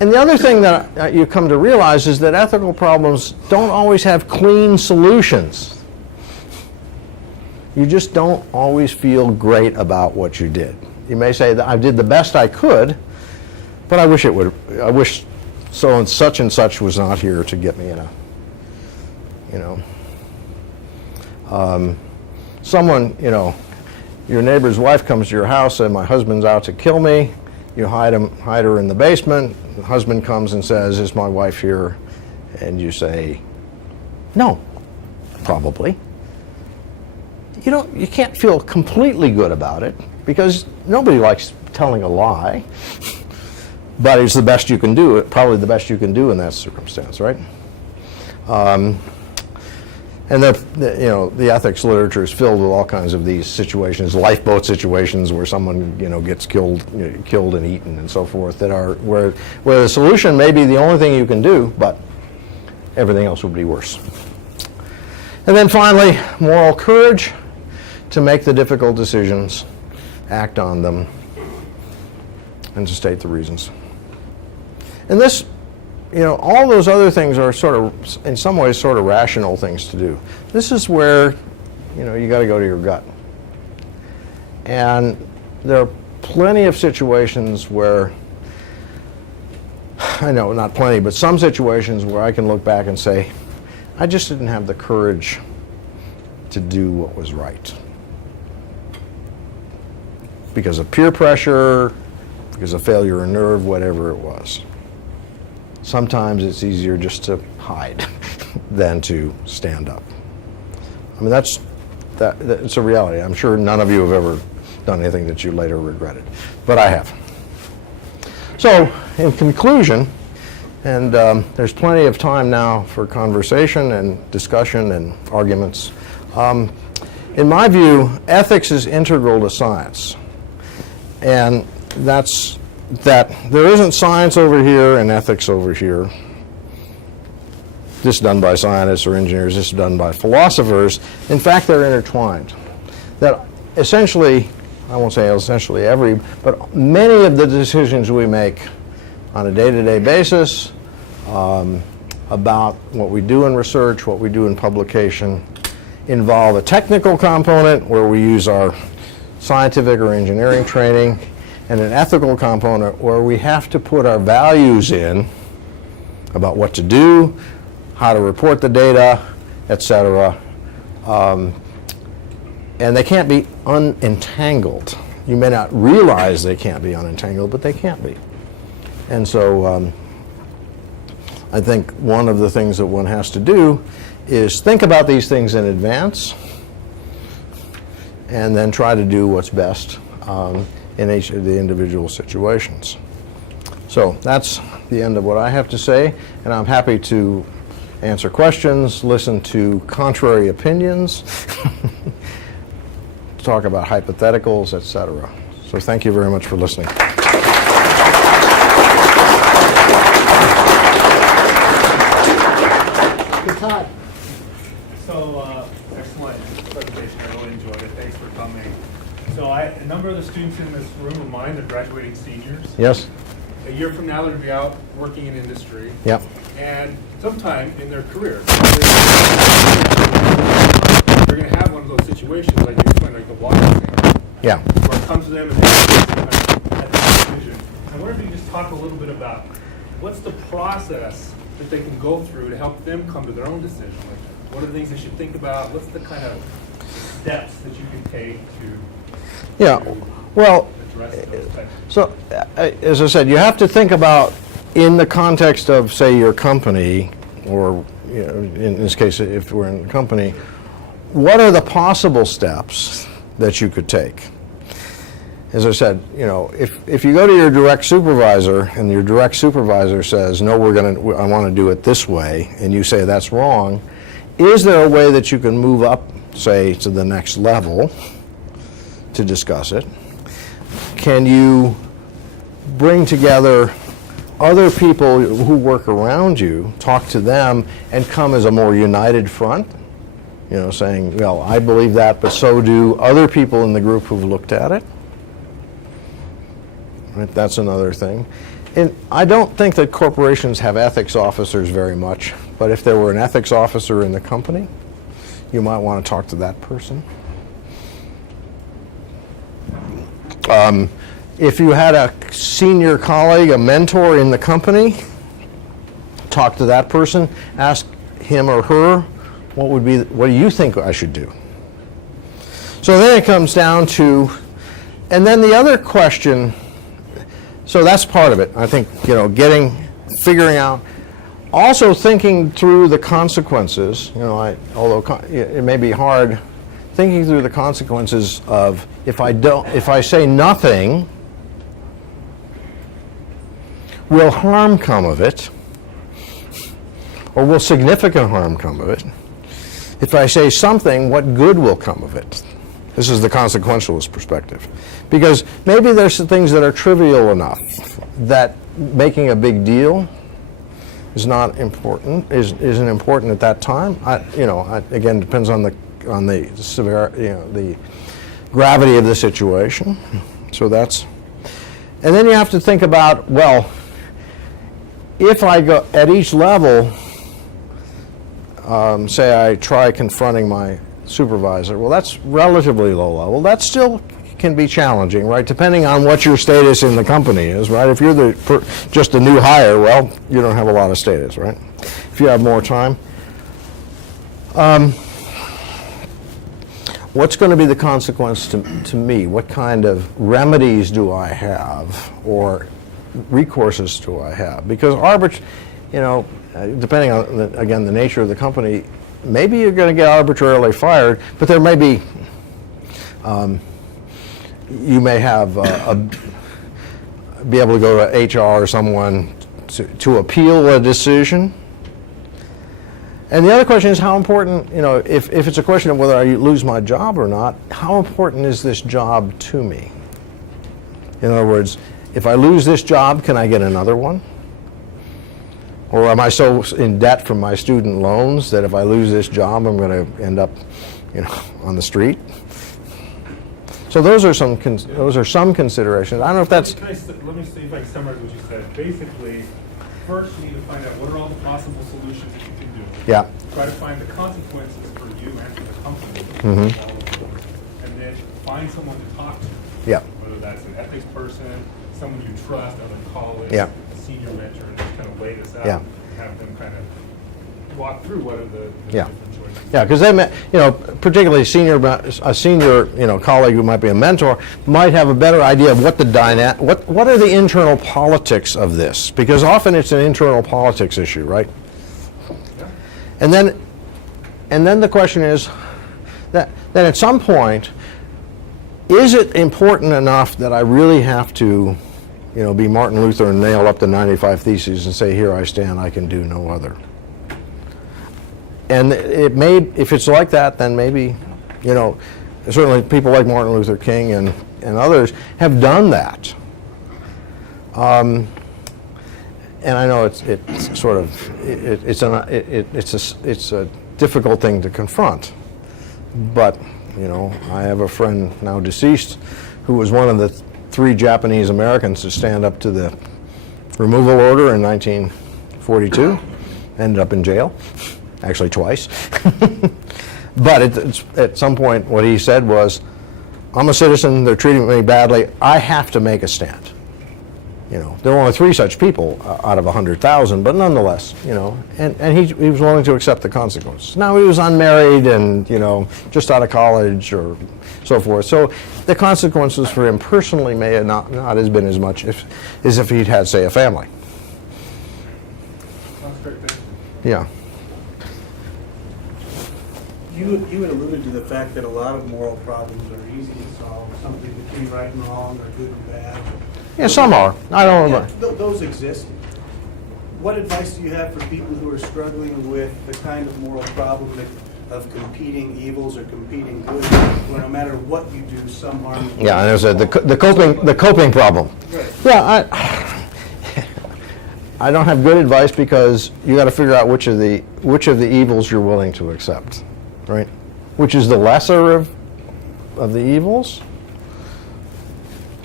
And the other thing that you come to realize is that ethical problems don't always have clean solutions. You just don't always feel great about what you did. You may say that I did the best I could, but I wish so and such was not here to get me in a, someone, your neighbor's wife comes to your house and my husband's out to kill me. You hide her in the basement. The husband comes and says, "Is my wife here?" And you say, "No, probably." You can't feel completely good about it because nobody likes telling a lie. But it's the best you can do, probably the best you can do in that circumstance, right? And the ethics literature is filled with all kinds of these situations, lifeboat situations where someone gets killed and eaten and so forth, that are where the solution may be the only thing you can do, but everything else would be worse. And then finally, moral courage to make the difficult decisions, act on them, and to state the reasons. And this, all those other things are sort of, in some ways, sort of rational things to do. This is where, you got to go to your gut. And there are plenty of situations where, I know not plenty, but some situations where I can look back and say, I just didn't have the courage to do what was right. Because of peer pressure, because of failure of nerve, whatever it was. Sometimes it's easier just to hide than to stand up. I mean, that's it's a reality. I'm sure none of you have ever done anything that you later regretted, but I have. So, in conclusion, and there's plenty of time now for conversation and discussion and arguments. In my view, ethics is integral to science. And that's that there isn't science over here and ethics over here. This done by scientists or engineers, this done by philosophers. In fact, they're intertwined. That essentially, I won't say essentially but many of the decisions we make on a day-to-day basis about what we do in research, what we do in publication, involve a technical component where we use our scientific or engineering training, and an ethical component where we have to put our values in about what to do, how to report the data, etc. And they can't be unentangled. You may not realize they can't be unentangled, but they can't be. And so I think one of the things that one has to do is think about these things in advance and then try to do what's best in each of the individual situations. So that's the end of what I have to say, and I'm happy to answer questions, listen to contrary opinions, talk about hypotheticals, etc. So thank you very much for listening. Good Todd. So, excellent presentation. I really enjoyed it. Thanks for coming. So a number of the students in this room of mine are graduating seniors. Yes? A year from now, they're going to be out working in industry. Yep. And sometime in their career, they're going to have one of those situations like you explained, like the water thing. Yeah. Where it comes to them and they have that decision. I wonder if you could just talk a little bit about what's the process that they can go through to help them come to their own decision. Like, what are the things they should think about? What's the kind of steps that you can take to well, address those types? so as I said, you have to think about, in the context of, say, your company, or in this case, if we're in a company, what are the possible steps that you could take? As I said, if you go to your direct supervisor and your direct supervisor says, no, I want to do it this way, and you say that's wrong, is there a way that you can move up, say, to the next level to discuss it? Can you bring together other people who work around you, talk to them, and come as a more united front? Saying, well, I believe that, but so do other people in the group who've looked at it. Right? That's another thing. And I don't think that corporations have ethics officers very much, but if there were an ethics officer in the company, you might want to talk to that person. If you had a senior colleague, a mentor in the company, talk to that person, ask him or her, what do you think I should do? So then it comes down to, and then the other question, so that's part of it. I think, figuring out, also thinking through the consequences, although it may be hard, thinking through the consequences of if I say nothing, will harm come of it, or will significant harm come of it? If I say something, what good will come of it? This is the consequentialist perspective. Because maybe there's some things that are trivial enough that making a big deal is not important, isn't important at that time. Again, depends on the severity, the gravity of the situation. So that's, and then you have to think about, well, if I go at each level, say I try confronting my supervisor, well, that's relatively low level. That still can be challenging, right? Depending on what your status in the company is, right? If you're just a new hire, well, you don't have a lot of status, right? If you have more time. What's going to be the consequence to me? What kind of remedies do I have, or recourses do I have? Because depending on, again, the nature of the company, maybe you're going to get arbitrarily fired, but there may be, you may have be able to go to HR or someone to appeal a decision. And the other question is how important, if it's a question of whether I lose my job or not, how important is this job to me? In other words, if I lose this job, can I get another one? Or am I so in debt from my student loans that if I lose this job, I'm going to end up, on the street? So those are some considerations. I don't know if that's. Let me see if I can summarize what you said. Basically, first you need to find out what are all the possible solutions that you can do. Yeah. Try to find the consequences for you and for the company. Mm-hmm. And then find someone to talk to. Yeah. Whether that's an ethics person, someone you trust, other colleagues, Yeah. a senior mentor, and just kind of lay this out. Yeah. And have them kind of walk through what are the Yeah. different choices. Yeah, because they, particularly a senior colleague who might be a mentor might have a better idea of what what are the internal politics of this, because often it's an internal politics issue, right? Yeah. And then the question is that then at some point, is it important enough that I really have to, be Martin Luther and nail up the 95 Theses and say, here I stand, I can do no other? And it may, if it's like that, then maybe, certainly people like Martin Luther King and others have done that. And I know it's a difficult thing to confront, but I have a friend now deceased who was one of the 3 Japanese Americans to stand up to the removal order in 1942, ended up in jail. Actually twice. But at some point what he said was, I'm a citizen, they're treating me badly, I have to make a stand. There were only 3 such people out of 100,000, but nonetheless, and he was willing to accept the consequences. Now he was unmarried and, just out of college or so forth. So the consequences for him personally may have not have been as much as if he'd had, say, a family. Sounds great. Thank you. Yeah. You had alluded to the fact that a lot of moral problems are easy to solve, something between right and wrong or good and bad. Yeah, some are. I don't know. Those exist. What advice do you have for people who are struggling with the kind of moral problem of competing evils or competing goods, where no matter what you do, some harm? Yeah, and there's the coping problem. Right. Yeah, I don't have good advice because you got to figure out which of the evils you're willing to accept, right? Which is the lesser of the evils?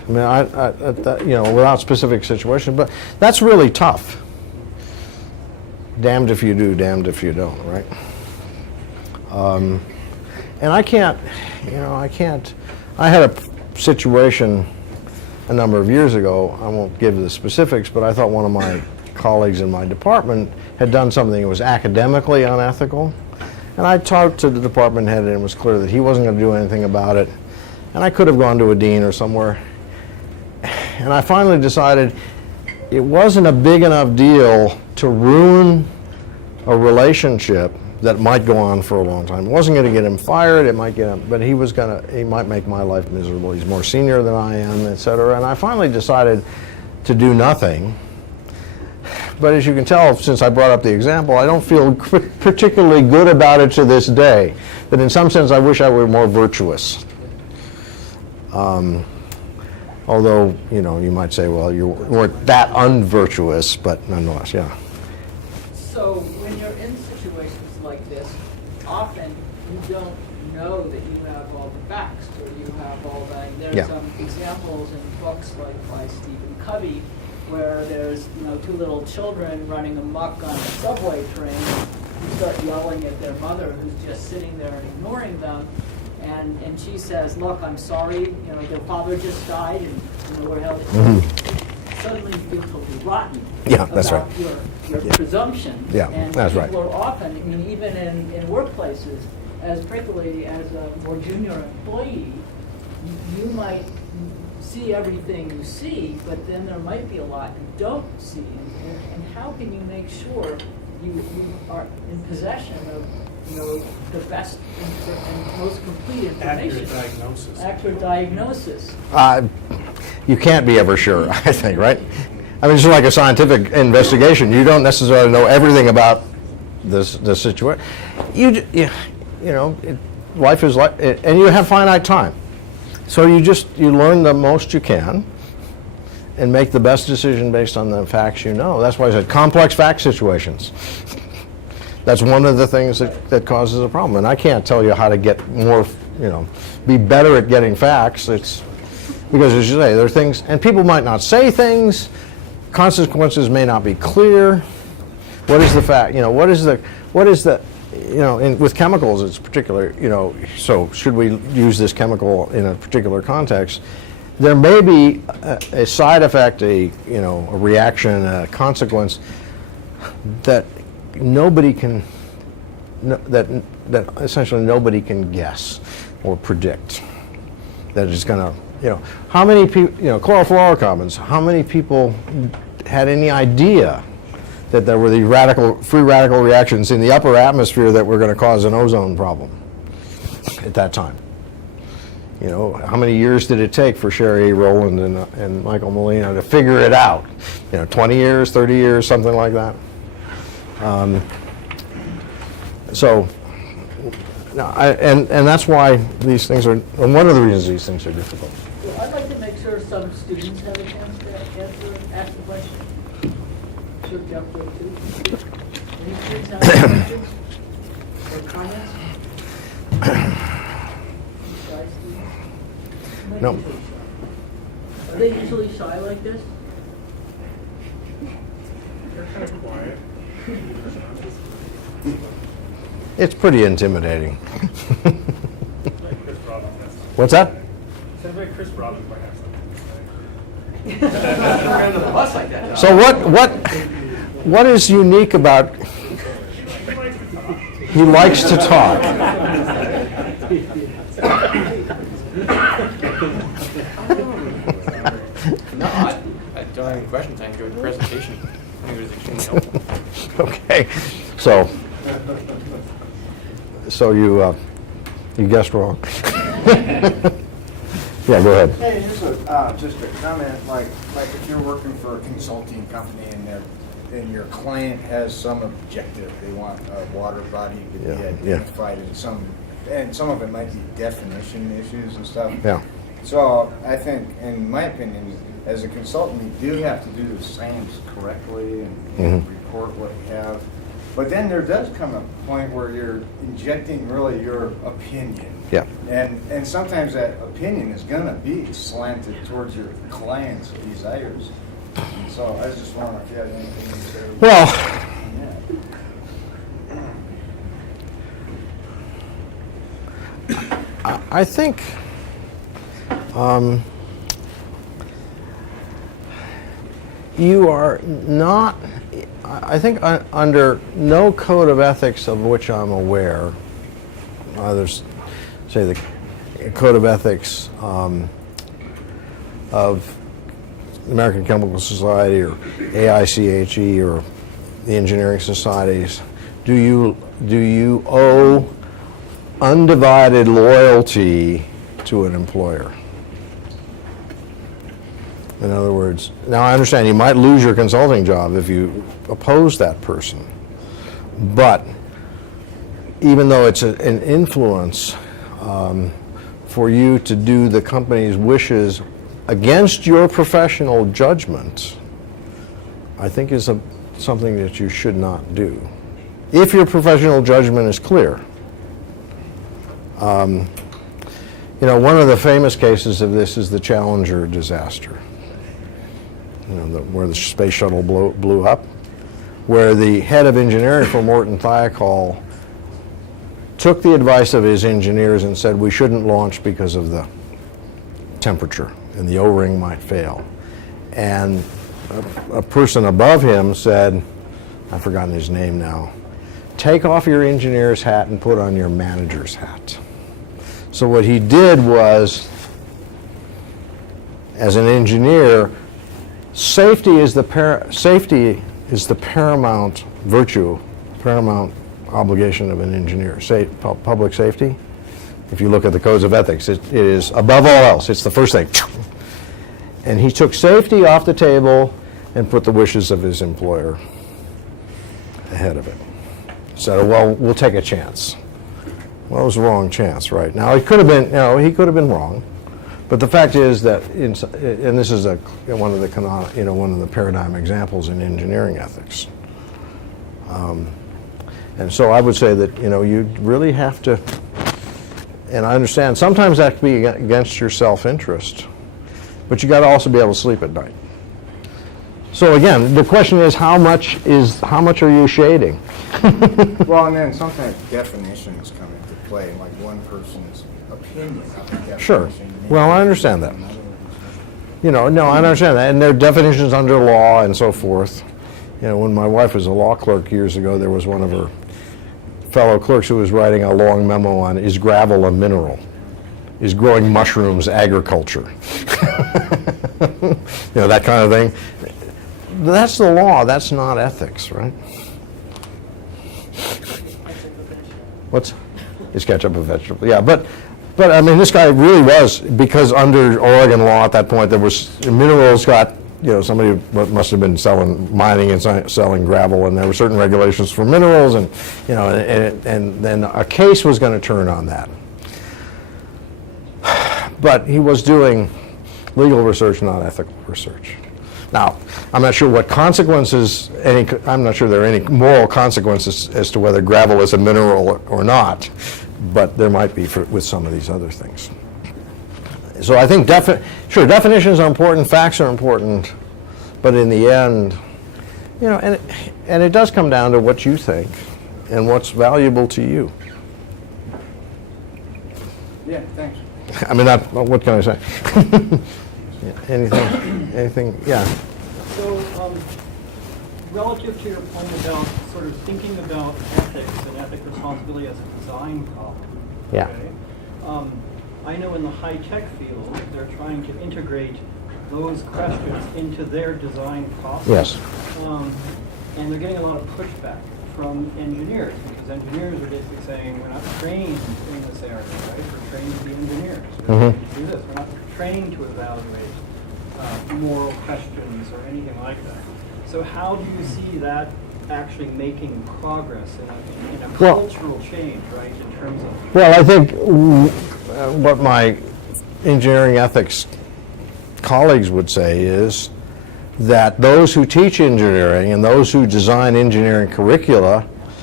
I mean, without specific situation, but that's really tough. Damned if you do, damned if you don't, right? And I had a situation a number of years ago, I won't give the specifics, but I thought one of my colleagues in my department had done something that was academically unethical. And I talked to the department head, and it was clear that he wasn't going to do anything about it. And I could have gone to a dean or somewhere. And I finally decided it wasn't a big enough deal to ruin a relationship that might go on for a long time. It wasn't going to get him fired, it might get him, but he might make my life miserable. He's more senior than I am, et cetera. And I finally decided to do nothing. But as you can tell, since I brought up the example, I don't feel particularly good about it to this day. That in some sense, I wish I were more virtuous. Although, you might say, well, you weren't that unvirtuous, but nonetheless, yeah. So when you're in situations like this, often you don't know that you have all the facts or you have all the. There's some examples in books like by Stephen Covey where there's two little children running amok on a subway train who start yelling at their mother who's just sitting there and ignoring them. And she says, "Look, I'm sorry. Their father just died, and we're held." Suddenly you feel totally rotten. Yeah, that's about right. Your presumption. Yeah, and that's right. people are often, even in workplaces, particularly as a more junior employee, you might see everything you see, but then there might be a lot you don't see. And how can you make sure you are in possession of the best and most complete information? Accurate diagnosis. You can't be ever sure, I think, right? I mean, it's like a scientific investigation. You don't necessarily know everything about the situation. Life is life, and you have finite time. So you learn the most you can and make the best decision based on the facts you know. That's why I said complex fact situations. That's one of the things that causes a problem. And I can't tell you how to get more, be better at getting facts. It's because, as you say, there are things, and people might not say things. Consequences may not be clear. What is the fact? What is the with chemicals it's particular, so should we use this chemical in a particular context? There may be a side effect, a reaction, a consequence that nobody can, that essentially nobody can guess or predict. That is going to, how many people, chlorofluorocarbons, how many people had any idea that there were these free radical reactions in the upper atmosphere that were going to cause an ozone problem at that time? How many years did it take for Sherry Rowland and Michael Molina to figure it out? 20 years, 30 years, something like that. And that's why these things are, and one of the reasons these things are difficult. Well, I'd like to make sure some students have a chance to ask the question. Should jump to it too. Any students have any questions or comments? Shy students? No. Are they usually shy like this? They're kind of quiet. It's pretty intimidating. Like Chris Robbins has something. What's that? Sounds like Chris Robbins might have something to say. So what is unique about? He likes to talk. No, I don't have any questions. I enjoyed the presentation. I think it was extremely helpful. Okay, so you guessed wrong. Yeah, go ahead. Hey, just a comment, like if you're working for a consulting company and your client has some objective, they want a water body to be identified in some of it might be definition issues and stuff. Yeah. So I think, in my opinion, as a consultant, you do have to do the science correctly and report what you have. But then there does come a point where you're injecting really your opinion. Yeah. And sometimes that opinion is gonna be slanted towards your client's desires. And so I was just wondering if you had anything to say. Well, I think you are not, I think under no code of ethics of which I'm aware, others say the code of ethics of the American Chemical Society or AICHE or the engineering societies, do you owe undivided loyalty to an employer? In other words, now I understand you might lose your consulting job if you oppose that person, but even though it's an influence for you to do the company's wishes against your professional judgment, I think is something that you should not do, if your professional judgment is clear. You know, one of the famous cases of this is the Challenger disaster. You know, where the space shuttle blew up, where the head of engineering for Morton Thiokol took the advice of his engineers and said we shouldn't launch because of the temperature and the O-ring might fail. And a person above him said, I've forgotten his name now, take off your engineer's hat and put on your manager's hat. So what he did was, as an engineer, safety is the paramount virtue, paramount obligation of an engineer. Public safety, if you look at the codes of ethics, it is above all else. It's the first thing. And he took safety off the table and put the wishes of his employer ahead of it. Said, well, we'll take a chance. Well, it was a wrong chance, right? Now, it could have been, he could have been wrong. But the fact is that, and this is one of the paradigm examples in engineering ethics. And so I would say that, you really have to, and I understand sometimes that can be against your self-interest, but you got to also be able to sleep at night. So again, the question is how much are you shading? Well, and then sometimes definitions come into play, like one person's opinion of the definition. Sure. Well, I understand that. No, I understand that. And there are definitions under law and so forth. When my wife was a law clerk years ago, there was one of her fellow clerks who was writing a long memo on, is gravel a mineral? Is growing mushrooms agriculture? That kind of thing. That's the law. That's not ethics, right? Is ketchup a vegetable? Yeah, but I mean, this guy really was, because under Oregon law at that point, there was minerals got, somebody must have been mining and selling gravel, and there were certain regulations for minerals, and and then a case was going to turn on that. But he was doing legal research, not ethical research. Now, I'm not sure what consequences, I'm not sure there are any moral consequences as to whether gravel is a mineral or not, but there might be with some of these other things. So I think, definitions are important, facts are important, but in the end, and it does come down to what you think and what's valuable to you. Yeah, thanks. I mean, what can I say? Anything? Yeah. So, relative to your point about sort of thinking about ethics and ethic responsibility as a design problem. Yeah. Okay? I know in the high-tech field, they're trying to integrate those questions into their design process. Yes. And they're getting a lot of pushback from engineers, because engineers are basically saying, we're not trained in this area, right? We're trained to be engineers. We're trained to do this. We're not trained to evaluate moral questions or anything like that. So how do you see that actually making progress in a cultural change, right, in terms of... Well, I think what my engineering ethics colleagues would say is that those who teach engineering and those who design engineering curricula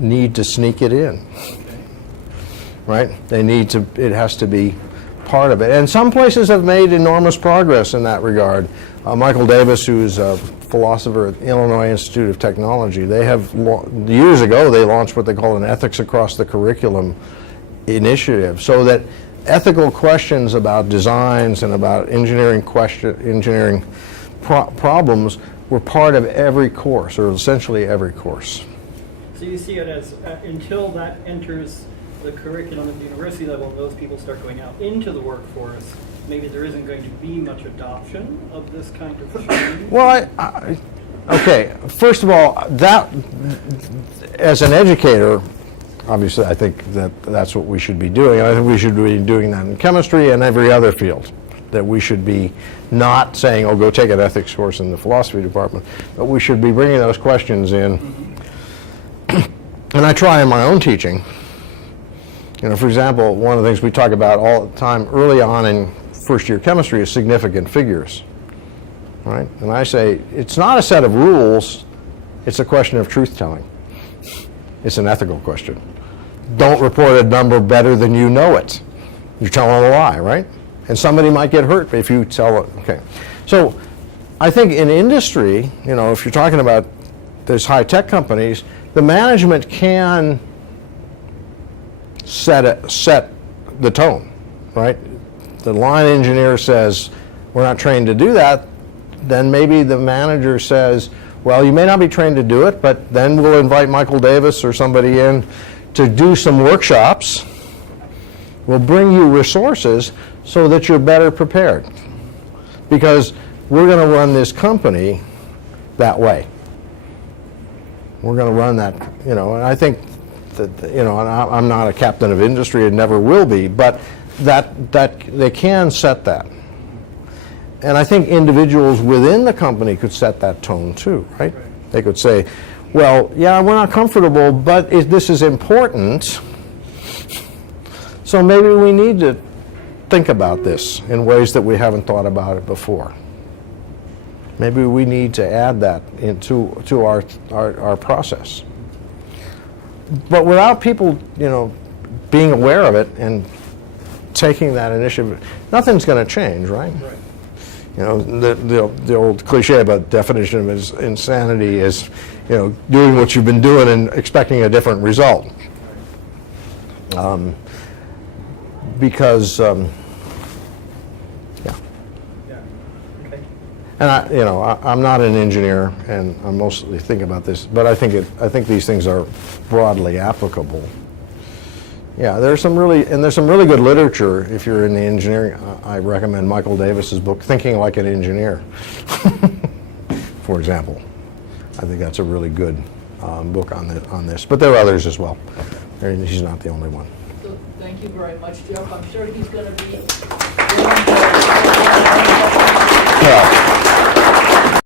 need to sneak it in, right? They need to, it has to be part of it. And some places have made enormous progress in that regard. Michael Davis, who's a philosopher at Illinois Institute of Technology, they have, years ago, they launched what they call an Ethics Across the Curriculum initiative, so that ethical questions about designs and about engineering problems were part of every course, or essentially every course. So you see it as, until that enters the curriculum at the university level and those people start going out into the workforce, maybe there isn't going to be much adoption of this kind of change? Well, okay, first of all, that, as an educator, obviously I think that that's what we should be doing. And I think we should be doing that in chemistry and every other field. That we should be not saying, oh, go take an ethics course in the philosophy department, but we should be bringing those questions in. And I try in my own teaching. You know, for example, one of the things we talk about all the time early on in first year chemistry is significant figures, right? And I say, it's not a set of rules, it's a question of truth telling. It's an ethical question. Don't report a number better than you know it. You're telling a lie, right? And somebody might get hurt if you tell it, okay. So I think in industry, you know, if you're talking about these high-tech companies, the management can set the tone, right? The line engineer says, we're not trained to do that, then maybe the manager says, well, you may not be trained to do it, but then we'll invite Michael Davis or somebody in to do some workshops. We'll bring you resources so that you're better prepared. Because we're going to run this company that way. We're going to run that, you know, and I think that, you know, and I'm not a captain of industry and never will be, but that they can set that. And I think individuals within the company could set that tone too, right? They could say, well, yeah, we're not comfortable, but this is important, so maybe we need to think about this in ways that we haven't thought about it before. Maybe we need to add that into our process. But without people, you know, being aware of it and taking that initiative, nothing's going to change, right? Right. You know, the old cliche about definition of insanity is, you know, doing what you've been doing and expecting a different result. Because, yeah. Yeah. Okay. And I'm not an engineer, and I'm mostly thinking about this, but I think these things are broadly applicable. Yeah, there's some really good literature. If you're in the engineering, I recommend Michael Davis's book, Thinking Like an Engineer, for example. I think that's a really good book on this. But there are others as well. He's not the only one. So thank you very much, Jeff. I'm sure he's going to be. Yeah.